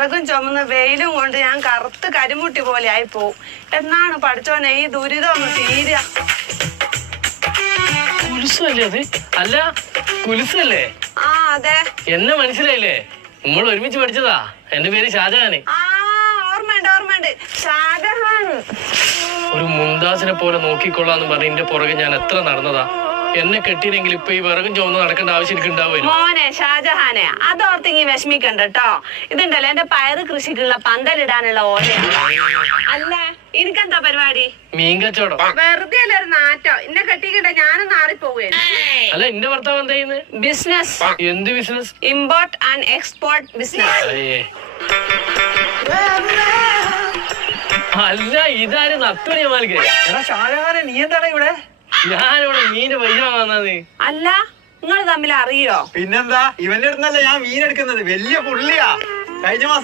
വിറകും ചുമന്ന് വെയിലും കൊണ്ട് ഞാൻ കറുത്ത് കരിമുട്ടി പോലെ ആയി പോവും. എന്നാണ് പഠിച്ചോനെ ഈ ദുരിതം ഒന്ന് തീരുക. കുലുസല്ലേ അത്? അല്ല കുലുസല്ലേ? ആ അതെ. എന്നെ മനസ്സിലായില്ലേ? നമ്മൾ ഒരുമിച്ച് പഠിച്ചതാ. എന്റെ പേര് ഷാജഹാന്. ആ ഓർമ്മയുണ്ട് ഷാജഹാൻ. ഒരു മുംതാസിനെ പോലെ നോക്കിക്കൊള്ളാന്ന് പറഞ്ഞ് എന്റെ പുറകെ ഞാൻ എത്ര നടന്നതാ. എന്നെ കെട്ടിയില്ലെങ്കിൽ ഇപ്പൊ ഈ വിറകും ചുമന്ന് നടക്കേണ്ട ആവശ്യം എനിക്ക് ഉണ്ടാവുമല്ലോ. മോനെ ഷാജഹാനെ അതോർത്തിങ്ങി വിഷമിക്കണ്ട കേട്ടോ. ഇതുണ്ടല്ലോ എന്റെ പയറ് കൃഷിക്കുള്ള പന്തലിടാനുള്ള ഓലയാണ്. അല്ല എനിക്കെന്താ പരിപാടി? മീൻ കച്ചവടം. വെറുതെ അല്ല ഒരു നാറ്റോ. ഇന്നെ കെട്ടിക്കണ്ട ഞാനും നാറിപ്പോവേ. അല്ല എന്റെ ഭർത്താവ് എന്താ ചെയ്യുന്നത്? ബിസിനസ്. എന്ത് business? Import and export business. അല്ല ഇതാര് നത്തുണിയ മാലിക? ഷാജഹാനെ നീ എന്താണ് ഇവിടെ? ഞാനിവിടെ മീന്റെ പൈസ വന്നത്. അല്ല നിങ്ങൾ തമ്മിൽ അറിയോ? പിന്നെന്താ, ഇവന്റെ അടുത്തല്ല ഞാൻ മീൻ എടുക്കുന്നത്. വലിയ പുള്ളിയാ. കഴിഞ്ഞ മാസം